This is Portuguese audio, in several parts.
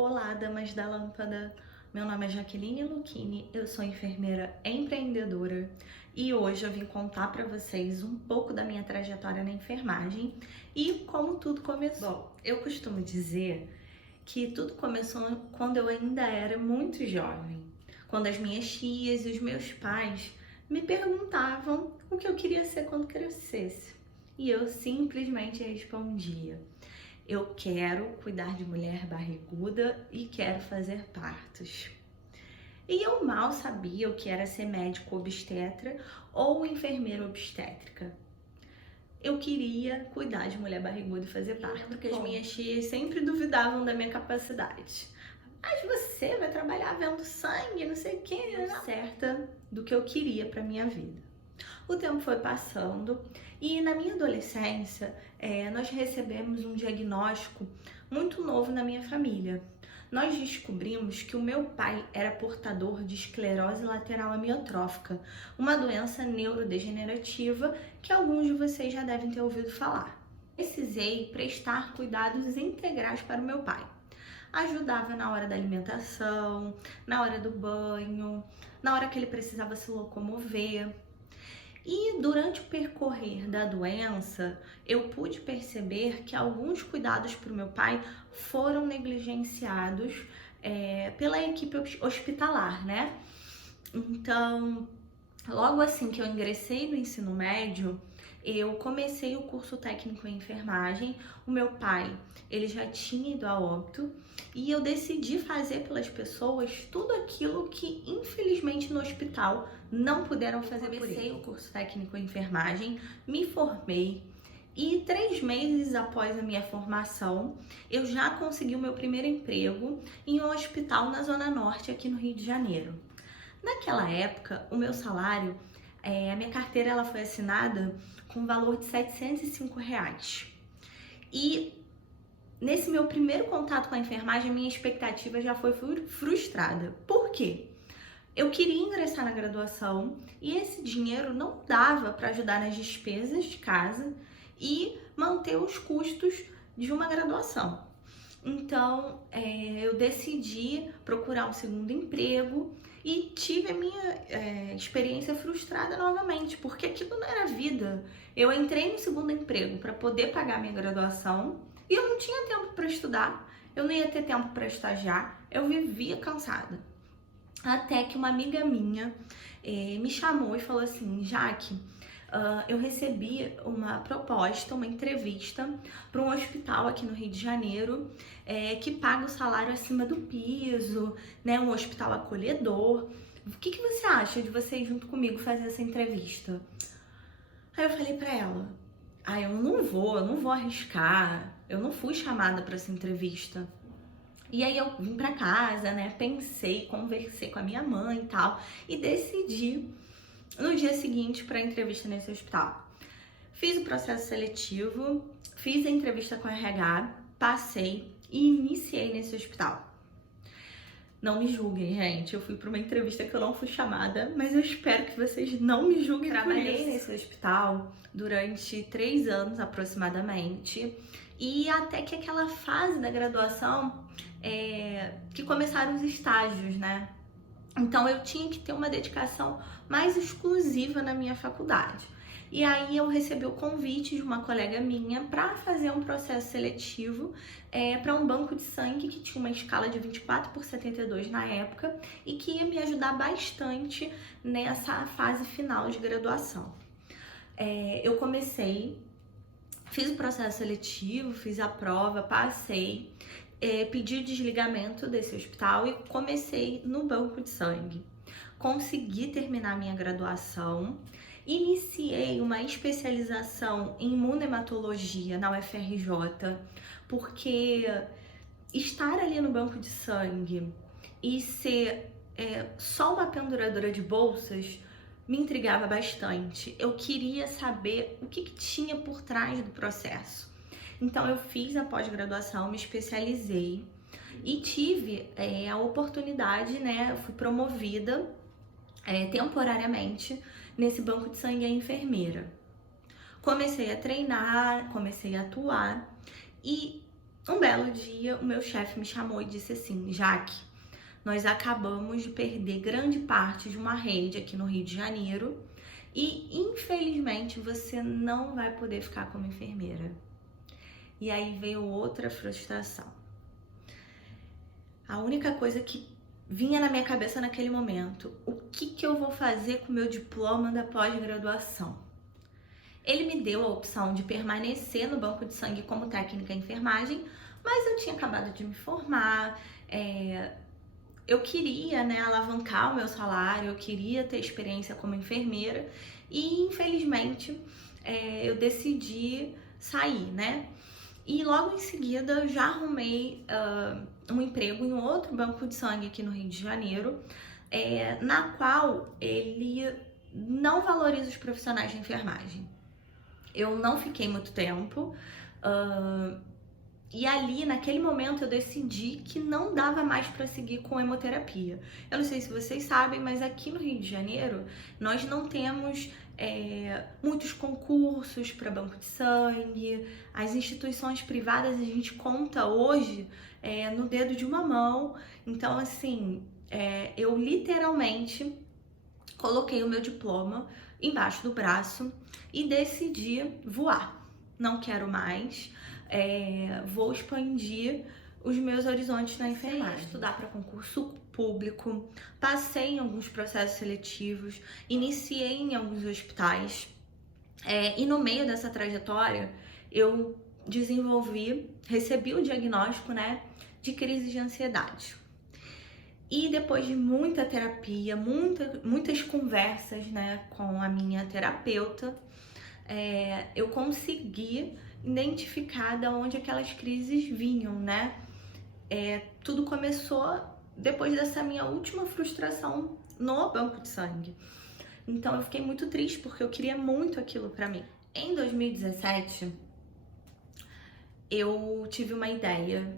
Olá, damas da lâmpada. Meu nome é Jaqueline Lucchini, eu sou enfermeira empreendedora e hoje eu vim contar para vocês um pouco da minha trajetória na enfermagem e como tudo começou. Bom, eu costumo dizer que tudo começou quando eu ainda era muito jovem, quando as minhas tias e os meus pais me perguntavam o que eu queria ser quando crescesse. E eu simplesmente respondia: eu quero cuidar de mulher barriguda e quero fazer partos. E eu mal sabia o que era ser médico obstetra ou enfermeira obstétrica. Eu queria cuidar de mulher barriguda e fazer parto, porque as minhas tias sempre duvidavam da minha capacidade. Mas você vai trabalhar vendo sangue, não sei o que, não certa do que eu queria para minha vida. O tempo foi passando e na minha adolescência nós recebemos um diagnóstico muito novo na minha família. Nós descobrimos que o meu pai era portador de esclerose lateral amiotrófica, uma doença neurodegenerativa que alguns de vocês já devem ter ouvido falar. Precisei prestar cuidados integrais para o meu pai. Ajudava na hora da alimentação, na hora do banho, na hora que ele precisava se locomover. E durante o percorrer da doença, eu pude perceber que alguns cuidados para o meu pai foram negligenciados pela equipe hospitalar, né? Então, logo assim que eu ingressei no ensino médio, eu comecei o curso técnico em enfermagem. O meu pai, ele já tinha ido a óbito e eu decidi fazer pelas pessoas tudo aquilo que infelizmente no hospital não puderam fazer por ele. Comecei o curso técnico em enfermagem, me formei e 3 meses após a minha formação, eu já consegui o meu primeiro emprego em um hospital na Zona Norte, aqui no Rio de Janeiro. Naquela época, o meu salário, a minha carteira ela foi assinada com um valor de R$ 705. E nesse meu primeiro contato com a enfermagem, a minha expectativa já foi frustrada. Por quê? Eu queria ingressar na graduação e esse dinheiro não dava para ajudar nas despesas de casa e manter os custos de uma graduação. Então, eu decidi procurar um segundo emprego e tive a minha experiência frustrada novamente, porque aquilo não era vida. Eu entrei no segundo emprego para poder pagar minha graduação e eu não tinha tempo para estudar, eu não ia ter tempo para estagiar, eu vivia cansada. Até que uma amiga minha me chamou e falou assim: Jaque, eu recebi uma proposta, uma entrevista para um hospital aqui no Rio de Janeiro que paga o salário acima do piso, né? Um hospital acolhedor. O que você acha de você ir junto comigo fazer essa entrevista? Aí eu falei para ela: eu não vou arriscar, eu não fui chamada para essa entrevista. E aí eu vim pra casa, né, pensei, conversei com a minha mãe e tal, e decidi no dia seguinte para a entrevista nesse hospital. Fiz o processo seletivo, fiz a entrevista com a RH, passei e iniciei nesse hospital. Não me julguem, gente, eu fui para uma entrevista que eu não fui chamada, mas eu espero que vocês não me julguem. Trabalhei nesse hospital durante 3 anos aproximadamente, e até que aquela fase da graduação que começaram os estágios, né? Então eu tinha que ter uma dedicação mais exclusiva na minha faculdade. E aí eu recebi o convite de uma colega minha para fazer um processo seletivo para um banco de sangue que tinha uma escala de 24/72 na época e que ia me ajudar bastante nessa fase final de graduação. Eu comecei, fiz o processo seletivo, fiz a prova, passei, pedi o desligamento desse hospital e comecei no banco de sangue. Consegui terminar minha graduação, iniciei uma especialização em imunematologia na UFRJ, porque estar ali no banco de sangue e ser só uma penduradora de bolsas me intrigava bastante. Eu queria saber o que tinha por trás do processo. Então eu fiz a pós-graduação, me especializei e tive a oportunidade, né? Eu fui promovida temporariamente nesse banco de sangue a enfermeira. Comecei a treinar, comecei a atuar e Um belo dia, o meu chefe me chamou e disse assim: Jaque, nós acabamos de perder grande parte de uma rede aqui no Rio de Janeiro e, infelizmente, você não vai poder ficar como enfermeira. E aí veio outra frustração. A única coisa que vinha na minha cabeça naquele momento: o que eu vou fazer com o meu diploma da pós-graduação? Ele me deu a opção de permanecer no banco de sangue como técnica em enfermagem, mas eu tinha acabado de me formar, eu queria, né, alavancar o meu salário, eu queria ter experiência como enfermeira e, infelizmente, eu decidi sair, né? E logo em seguida eu já arrumei um emprego em outro banco de sangue aqui no Rio de Janeiro, na qual ele não valoriza os profissionais de enfermagem. Eu não fiquei muito tempo, e ali, naquele momento, eu decidi que não dava mais para seguir com hemoterapia. Eu não sei se vocês sabem, mas aqui no Rio de Janeiro, nós não temos muitos concursos para banco de sangue. As instituições privadas a gente conta hoje no dedo de uma mão. Então, assim, eu literalmente coloquei o meu diploma embaixo do braço e decidi voar. Não quero mais. Vou expandir os meus horizontes na enfermagem. Estudar para concurso público, passei em alguns processos seletivos, iniciei em alguns hospitais, e no meio dessa trajetória eu recebi o diagnóstico, né, de crise de ansiedade. E depois de muita terapia, muitas conversas, né, com a minha terapeuta, eu consegui identificar de onde aquelas crises vinham, né? Tudo começou depois dessa minha última frustração no banco de sangue. Então eu fiquei muito triste porque eu queria muito aquilo pra mim. Em 2017, eu tive uma ideia.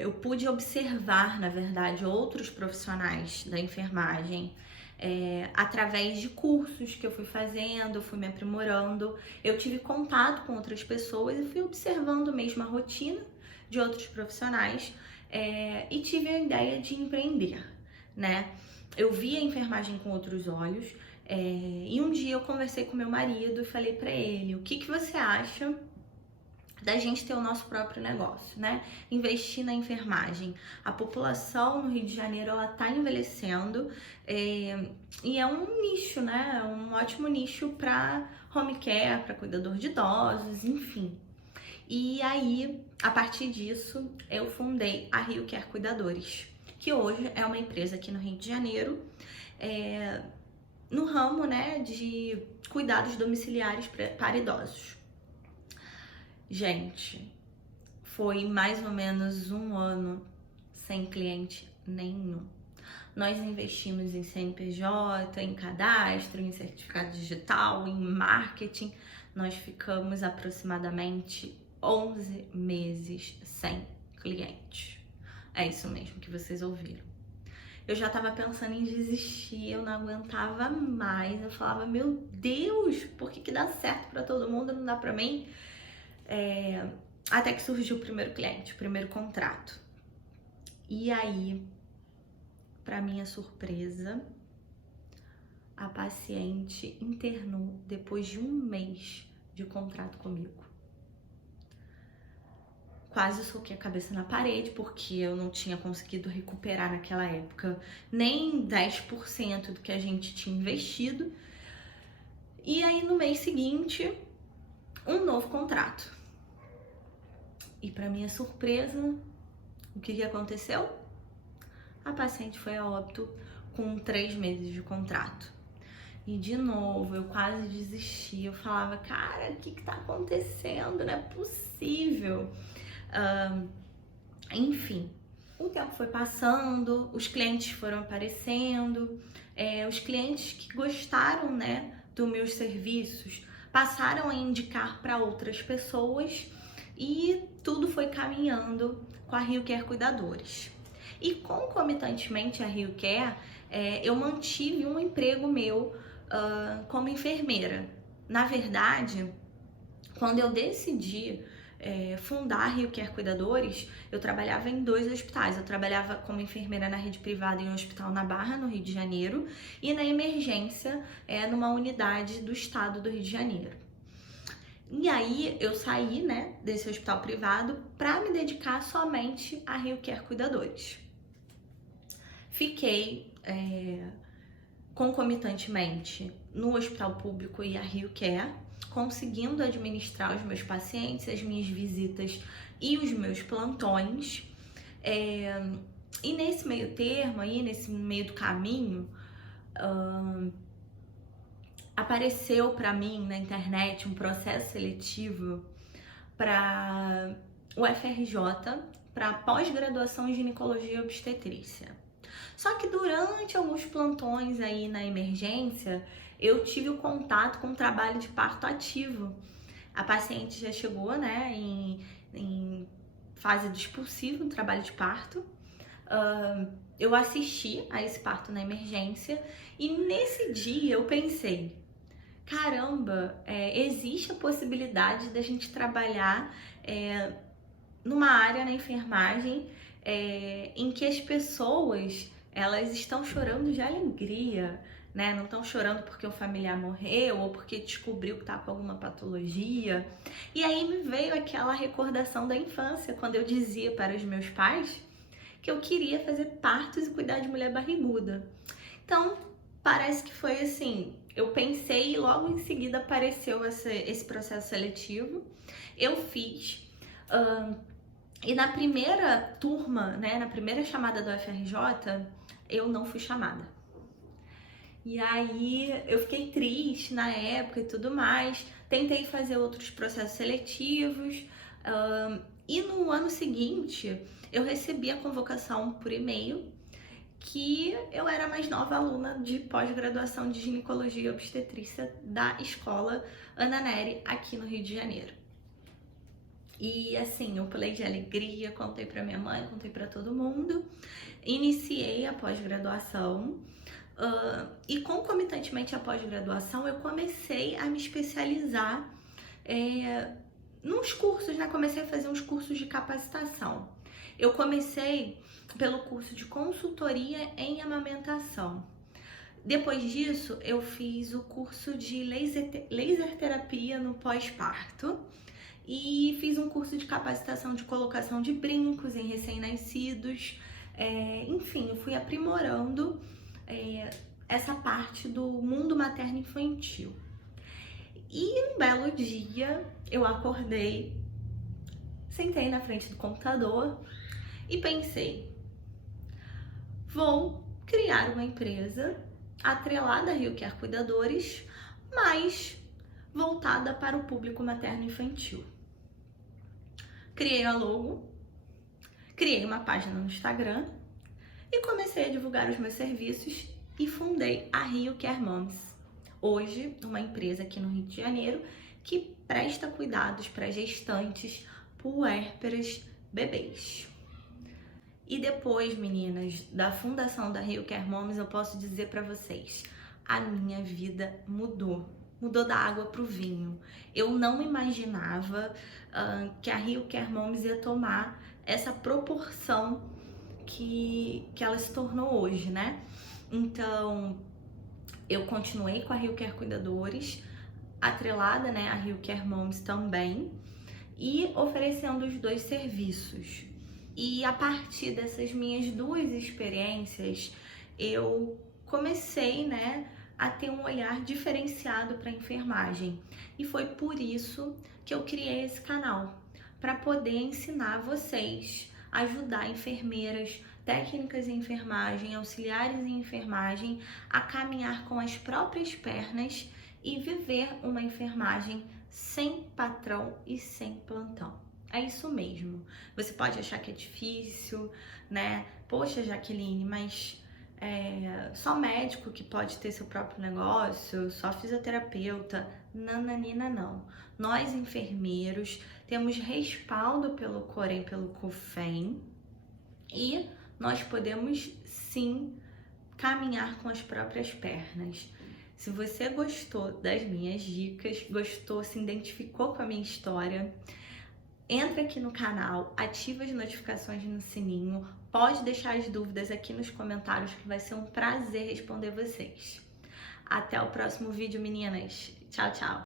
Eu pude observar, na verdade, outros profissionais da enfermagem através de cursos que eu fui fazendo, eu fui me aprimorando. Eu tive contato com outras pessoas e fui observando mesmo a rotina de outros profissionais e tive a ideia de empreender, né? Eu vi a enfermagem com outros olhos e um dia eu conversei com meu marido e falei pra ele: o que você acha da gente ter o nosso próprio negócio, né? Investir na enfermagem. A população no Rio de Janeiro, ela tá envelhecendo e é um nicho, né? É um ótimo nicho para home care, para cuidador de idosos, enfim. E aí, a partir disso, eu fundei a Rio Care Cuidadores, que hoje é uma empresa aqui no Rio de Janeiro, no ramo, né, de cuidados domiciliares para idosos. Gente, foi mais ou menos um ano sem cliente nenhum. Nós investimos em CNPJ, em cadastro, em certificado digital, em marketing. Nós ficamos aproximadamente 11 meses sem cliente. É isso mesmo que vocês ouviram. Eu já tava pensando em desistir, eu não aguentava mais. Eu falava: meu Deus, por que dá certo pra todo mundo e não dá pra mim? Até que surgiu o primeiro cliente, o primeiro contrato. E aí, para minha surpresa, a paciente internou depois de um mês de contrato comigo. Quase soquei a cabeça na parede, porque eu não tinha conseguido recuperar naquela época nem 10% do que a gente tinha investido. E aí, no mês seguinte, um novo contrato. E para minha surpresa, o que aconteceu? A paciente foi a óbito com 3 meses de contrato. E de novo, eu quase desisti. Eu falava: cara, o que tá acontecendo? Não é possível. Enfim, o tempo foi passando, os clientes foram aparecendo, os clientes que gostaram, né, dos meus serviços passaram a indicar para outras pessoas e tudo foi caminhando com a Rio Care Cuidadores. E concomitantemente a Rio Care, eu mantive um emprego meu como enfermeira. Na verdade, quando eu decidi fundar a Rio Care Cuidadores, eu trabalhava em 2 hospitais. Eu trabalhava como enfermeira na rede privada em um hospital na Barra, no Rio de Janeiro, e na emergência, numa unidade do estado do Rio de Janeiro. E aí eu saí, né, desse hospital privado para me dedicar somente a Rio Care Cuidadores. Fiquei concomitantemente no hospital público e a Rio Care, conseguindo administrar os meus pacientes, as minhas visitas e os meus plantões. E nesse meio termo, aí, nesse meio do caminho, apareceu para mim na internet um processo seletivo para o FRJ, para pós-graduação em ginecologia e obstetrícia. Só que durante alguns plantões aí na emergência, eu tive o contato com o trabalho de parto ativo. A paciente já chegou, né, em fase do expulsivo, no trabalho de parto. Eu assisti a esse parto na emergência e nesse dia eu pensei, caramba, existe a possibilidade da gente trabalhar numa área na enfermagem em que as pessoas, elas estão chorando de alegria, né? Não estão chorando porque o familiar morreu ou porque descobriu que tá com alguma patologia. E aí me veio aquela recordação da infância, quando eu dizia para os meus pais que eu queria fazer partos e cuidar de mulher barriguda. Então, parece que foi assim, eu pensei e logo em seguida apareceu esse processo seletivo. Eu fiz. E na primeira turma, né, na primeira chamada do FRJ, eu não fui chamada. E aí eu fiquei triste na época e tudo mais. Tentei fazer outros processos seletivos. E no ano seguinte, eu recebi a convocação por e-mail que eu era a mais nova aluna de pós-graduação de ginecologia e obstetrícia da escola Ana Nery, aqui no Rio de Janeiro. E assim, eu pulei de alegria, contei pra minha mãe, contei pra todo mundo, iniciei a pós-graduação e concomitantemente à pós-graduação eu comecei a me especializar nos cursos, né? Comecei a fazer uns cursos de capacitação. Eu comecei pelo curso de consultoria em amamentação. Depois disso, eu fiz o curso de laser terapia no pós-parto e fiz um curso de capacitação de colocação de brincos em recém-nascidos. Enfim, eu fui aprimorando essa parte do mundo materno-infantil. E um belo dia, eu acordei, sentei na frente do computador e pensei, vou criar uma empresa atrelada a Rio Care Cuidadores, mas voltada para o público materno-infantil. Criei a logo, criei uma página no Instagram e comecei a divulgar os meus serviços e fundei a Rio Care Moms. Hoje, uma empresa aqui no Rio de Janeiro que presta cuidados para gestantes, puérperas, bebês. E depois, meninas, da fundação da Rio Care Moms, eu posso dizer para vocês, a minha vida mudou. Mudou da água pro vinho. Eu não imaginava que a Rio Care Moms ia tomar essa proporção que ela se tornou hoje, né? Então, eu continuei com a Rio Care Cuidadores, atrelada, né, a Rio Care Moms também, e oferecendo os 2 serviços. E a partir dessas minhas 2 experiências, eu comecei, né, a ter um olhar diferenciado para a enfermagem. E foi por isso que eu criei esse canal, para poder ensinar vocês, ajudar enfermeiras, técnicas em enfermagem, auxiliares em enfermagem a caminhar com as próprias pernas e viver uma enfermagem sem patrão e sem plantão. É isso mesmo. Você pode achar que é difícil, né? Poxa, Jaqueline, mas só médico que pode ter seu próprio negócio, só fisioterapeuta. Nananina, não. Nós, enfermeiros, temos respaldo pelo Corém, pelo COFEM, e nós podemos, sim, caminhar com as próprias pernas. Se você gostou das minhas dicas, gostou, se identificou com a minha história, entra aqui no canal, ativa as notificações no sininho, pode deixar as dúvidas aqui nos comentários que vai ser um prazer responder vocês. Até o próximo vídeo, meninas. Tchau, tchau!